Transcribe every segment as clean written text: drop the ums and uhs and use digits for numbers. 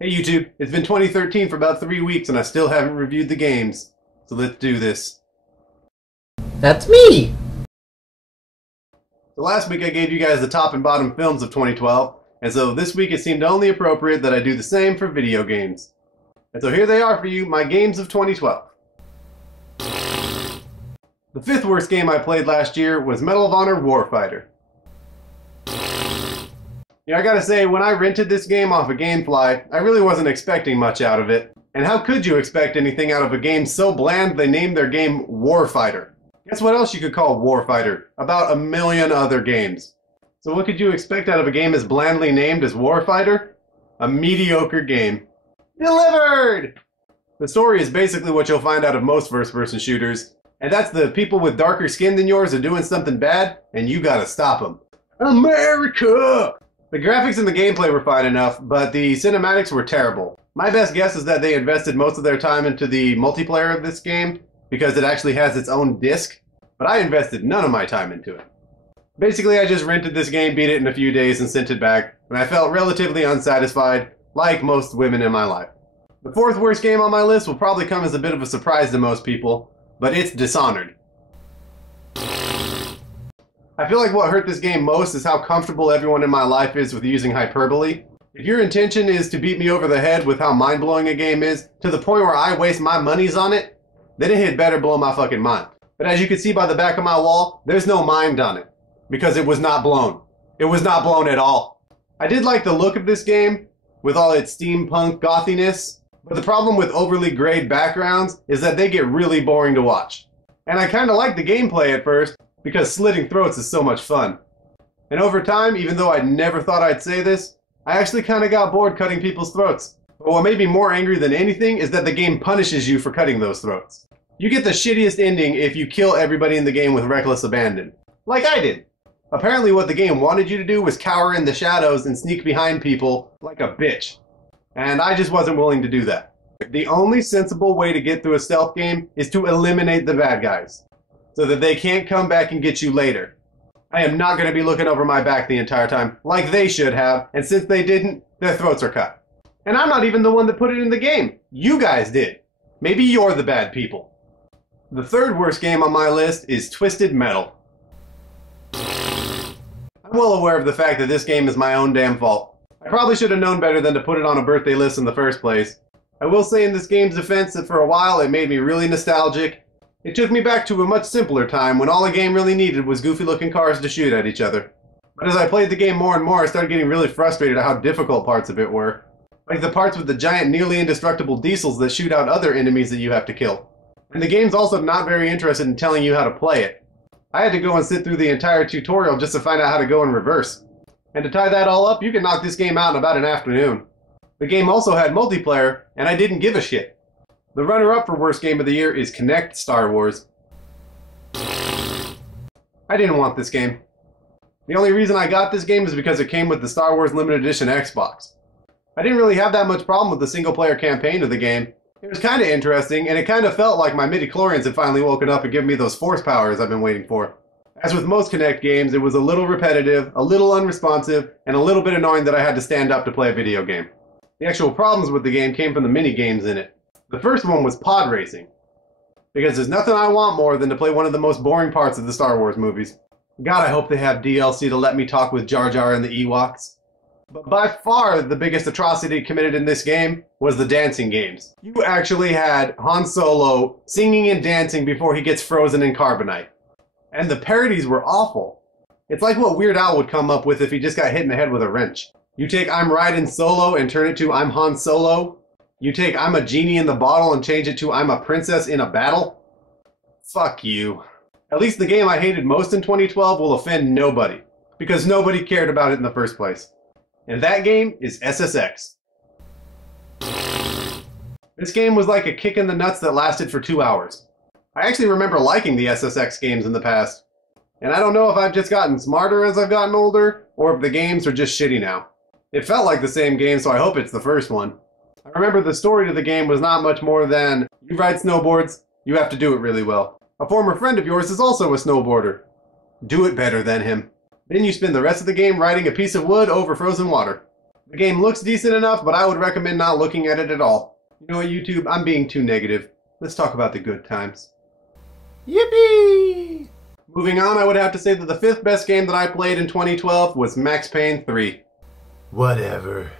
Hey YouTube, it's been 2013 for about 3 weeks and I still haven't reviewed the games. So let's do this. That's me! So last week I gave you guys the top and bottom films of 2012, and so this week it seemed only appropriate that I do the same for video games. And so here they are for you, my games of 2012. The fifth worst game I played last year was Medal of Honor Warfighter. I gotta say, when I rented this game off of Gamefly, I really wasn't expecting much out of it. And how could you expect anything out of a game so bland they named their game Warfighter? Guess what else you could call Warfighter? About a million other games. So what could you expect out of a game as blandly named as Warfighter? A mediocre game. Delivered! The story is basically what you'll find out of most first-person shooters, and that's the people with darker skin than yours are doing something bad, and you gotta stop them. America! The graphics and the gameplay were fine enough, but the cinematics were terrible. My best guess is that they invested most of their time into the multiplayer of this game, because it actually has its own disc, but I invested none of my time into it. Basically, I just rented this game, beat it in a few days, and sent it back, and I felt relatively unsatisfied, like most women in my life. The fourth worst game on my list will probably come as a bit of a surprise to most people, but it's Dishonored. I feel like what hurt this game most is how comfortable everyone in my life is with using hyperbole. If your intention is to beat me over the head with how mind-blowing a game is, to the point where I waste my monies on it, then it had better blow my fucking mind. But as you can see by the back of my wall, there's no mind on it. Because it was not blown. It was not blown at all. I did like the look of this game, with all its steampunk gothiness, but the problem with overly grayed backgrounds is that they get really boring to watch. And I kinda liked the gameplay at first, because slitting throats is so much fun. And over time, even though I never thought I'd say this, I actually kinda got bored cutting people's throats. But what made me more angry than anything is that the game punishes you for cutting those throats. You get the shittiest ending if you kill everybody in the game with reckless abandon. Like I did. Apparently what the game wanted you to do was cower in the shadows and sneak behind people like a bitch. And I just wasn't willing to do that. The only sensible way to get through a stealth game is to eliminate the bad guys, so that they can't come back and get you later. I am not going to be looking over my back the entire time, like they should have, and since they didn't, their throats are cut. And I'm not even the one that put it in the game. You guys did. Maybe you're the bad people. The third worst game on my list is Twisted Metal. I'm well aware of the fact that this game is my own damn fault. I probably should have known better than to put it on a birthday list in the first place. I will say in this game's defense that for a while it made me really nostalgic. It took me back to a much simpler time when all a game really needed was goofy looking cars to shoot at each other. But as I played the game more and more, I started getting really frustrated at how difficult parts of it were. Like the parts with the giant nearly indestructible diesels that shoot out other enemies that you have to kill. And the game's also not very interested in telling you how to play it. I had to go and sit through the entire tutorial just to find out how to go in reverse. And to tie that all up, you can knock this game out in about an afternoon. The game also had multiplayer, and I didn't give a shit. The runner-up for worst game of the year is Kinect Star Wars. I didn't want this game. The only reason I got this game is because it came with the Star Wars Limited Edition Xbox. I didn't really have that much problem with the single-player campaign of the game. It was kinda interesting, and it kinda felt like my midichlorians had finally woken up and given me those force powers I've been waiting for. As with most Kinect games, it was a little repetitive, a little unresponsive, and a little bit annoying that I had to stand up to play a video game. The actual problems with the game came from the mini-games in it. The first one was pod racing. Because there's nothing I want more than to play one of the most boring parts of the Star Wars movies. God, I hope they have DLC to let me talk with Jar Jar and the Ewoks. But by far, the biggest atrocity committed in this game was the dancing games. You actually had Han Solo singing and dancing before he gets frozen in carbonite. And the parodies were awful. It's like what Weird Al would come up with if he just got hit in the head with a wrench. You take I'm riding solo and turn it to I'm Han Solo. You take I'm a genie in the bottle and change it to I'm a princess in a battle. Fuck you. At least the game I hated most in 2012 will offend nobody, because nobody cared about it in the first place. And that game is SSX. This game was like a kick in the nuts that lasted for 2 hours. I actually remember liking the SSX games in the past. And I don't know if I've just gotten smarter as I've gotten older, or if the games are just shitty now. It felt like the same game, so I hope it's the first one. I remember the story to the game was not much more than, you ride snowboards, you have to do it really well. A former friend of yours is also a snowboarder. Do it better than him. Then you spend the rest of the game riding a piece of wood over frozen water. The game looks decent enough, but I would recommend not looking at it at all. You know what, YouTube? I'm being too negative. Let's talk about the good times. Yippee! Moving on, I would have to say that the 5th best game that I played in 2012 was Max Payne 3. Whatever.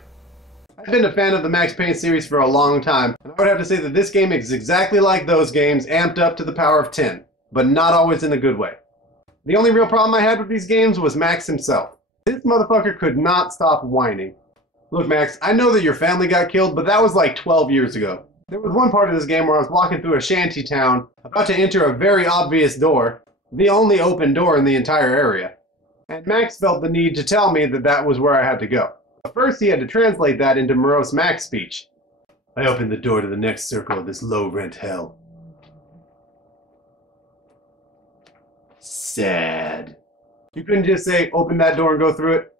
I've been a fan of the Max Payne series for a long time, and I would have to say that this game is exactly like those games, amped up to the power of 10, but not always in a good way. The only real problem I had with these games was Max himself. This motherfucker could not stop whining. Look, Max, I know that your family got killed, but that was like 12 years ago. There was one part of this game where I was walking through a shanty town, about to enter a very obvious door, the only open door in the entire area. And Max felt the need to tell me that that was where I had to go. But first he had to translate that into morose Max speech. I opened the door to the next circle of this low-rent hell. Sad. You couldn't just say, open that door and go through it?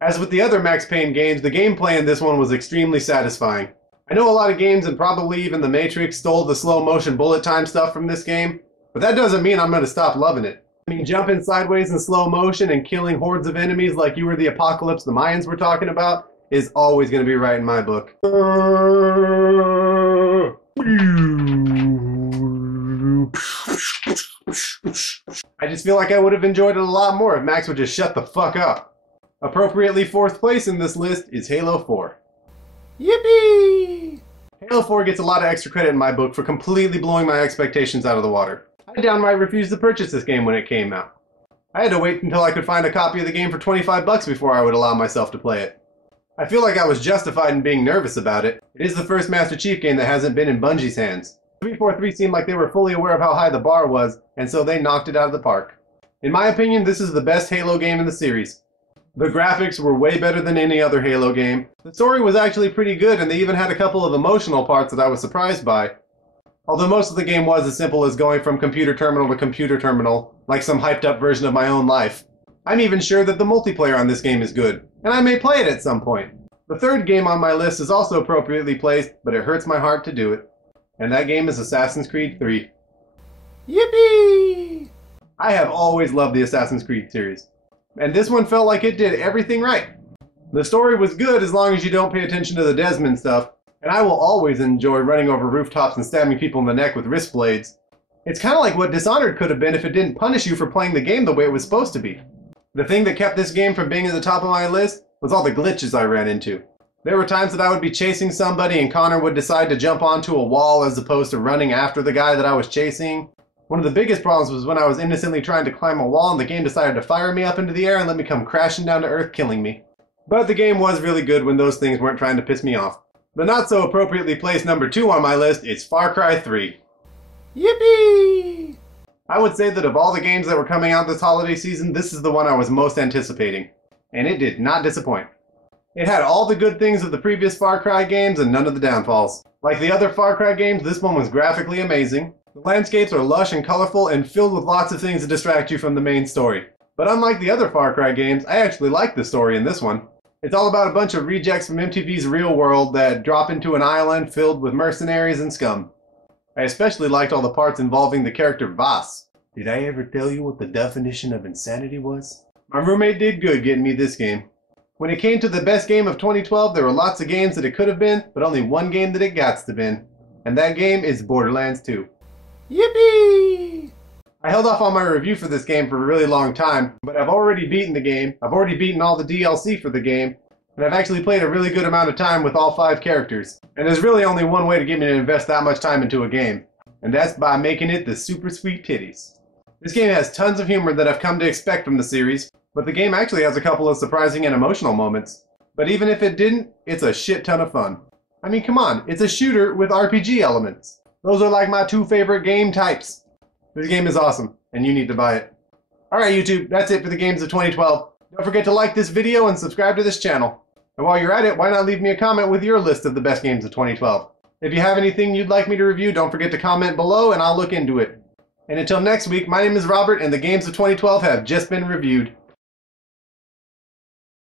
As with the other Max Payne games, the gameplay in this one was extremely satisfying. I know a lot of games, and probably even The Matrix, stole the slow-motion bullet time stuff from this game, but that doesn't mean I'm going to stop loving it. I mean, jumping sideways in slow motion and killing hordes of enemies like you were the apocalypse the Mayans were talking about is always going to be right in my book. I just feel like I would have enjoyed it a lot more if Max would just shut the fuck up. Appropriately 4th place in this list is Halo 4. Yippee! Halo 4 gets a lot of extra credit in my book for completely blowing my expectations out of the water. I downright refused to purchase this game when it came out. I had to wait until I could find a copy of the game for 25 bucks before I would allow myself to play it. I feel like I was justified in being nervous about it. It is the first Master Chief game that hasn't been in Bungie's hands. 343 seemed like they were fully aware of how high the bar was, and so they knocked it out of the park. In my opinion, this is the best Halo game in the series. The graphics were way better than any other Halo game. The story was actually pretty good, and they even had a couple of emotional parts that I was surprised by. Although most of the game was as simple as going from computer terminal to computer terminal, like some hyped up version of my own life. I'm even sure that the multiplayer on this game is good, and I may play it at some point. The 3rd game on my list is also appropriately placed, but it hurts my heart to do it. And that game is Assassin's Creed 3. Yippee! I have always loved the Assassin's Creed series, and this one felt like it did everything right. The story was good as long as you don't pay attention to the Desmond stuff, and I will always enjoy running over rooftops and stabbing people in the neck with wrist blades. It's kind of like what Dishonored could have been if it didn't punish you for playing the game the way it was supposed to be. The thing that kept this game from being at the top of my list was all the glitches I ran into. There were times that I would be chasing somebody and Connor would decide to jump onto a wall as opposed to running after the guy that I was chasing. One of the biggest problems was when I was innocently trying to climb a wall and the game decided to fire me up into the air and let me come crashing down to earth, killing me. But the game was really good when those things weren't trying to piss me off. The not so appropriately placed number 2 on my list is Far Cry 3. Yippee! I would say that of all the games that were coming out this holiday season, this is the one I was most anticipating. And it did not disappoint. It had all the good things of the previous Far Cry games and none of the downfalls. Like the other Far Cry games, this one was graphically amazing. The landscapes are lush and colorful and filled with lots of things to distract you from the main story. But unlike the other Far Cry games, I actually like the story in this one. It's all about a bunch of rejects from MTV's Real World that drop into an island filled with mercenaries and scum. I especially liked all the parts involving the character Vaas. Did I ever tell you what the definition of insanity was? My roommate did good getting me this game. When it came to the best game of 2012, there were lots of games that it could have been, but only one game that it gots to been. And that game is Borderlands 2. Yippee! I held off on my review for this game for a really long time, but I've already beaten the game, I've already beaten all the DLC for the game, and I've actually played a really good amount of time with all 5 characters. And there's really only one way to get me to invest that much time into a game, and that's by making it the super sweet titties. This game has tons of humor that I've come to expect from the series, but the game actually has a couple of surprising and emotional moments. But even if it didn't, it's a shit ton of fun. I mean, come on, it's a shooter with RPG elements. Those are like my 2 favorite game types. This game is awesome, and you need to buy it. Alright YouTube, that's it for the games of 2012. Don't forget to like this video and subscribe to this channel. And while you're at it, why not leave me a comment with your list of the best games of 2012. If you have anything you'd like me to review, don't forget to comment below and I'll look into it. And until next week, my name is Robert and the games of 2012 have just been reviewed.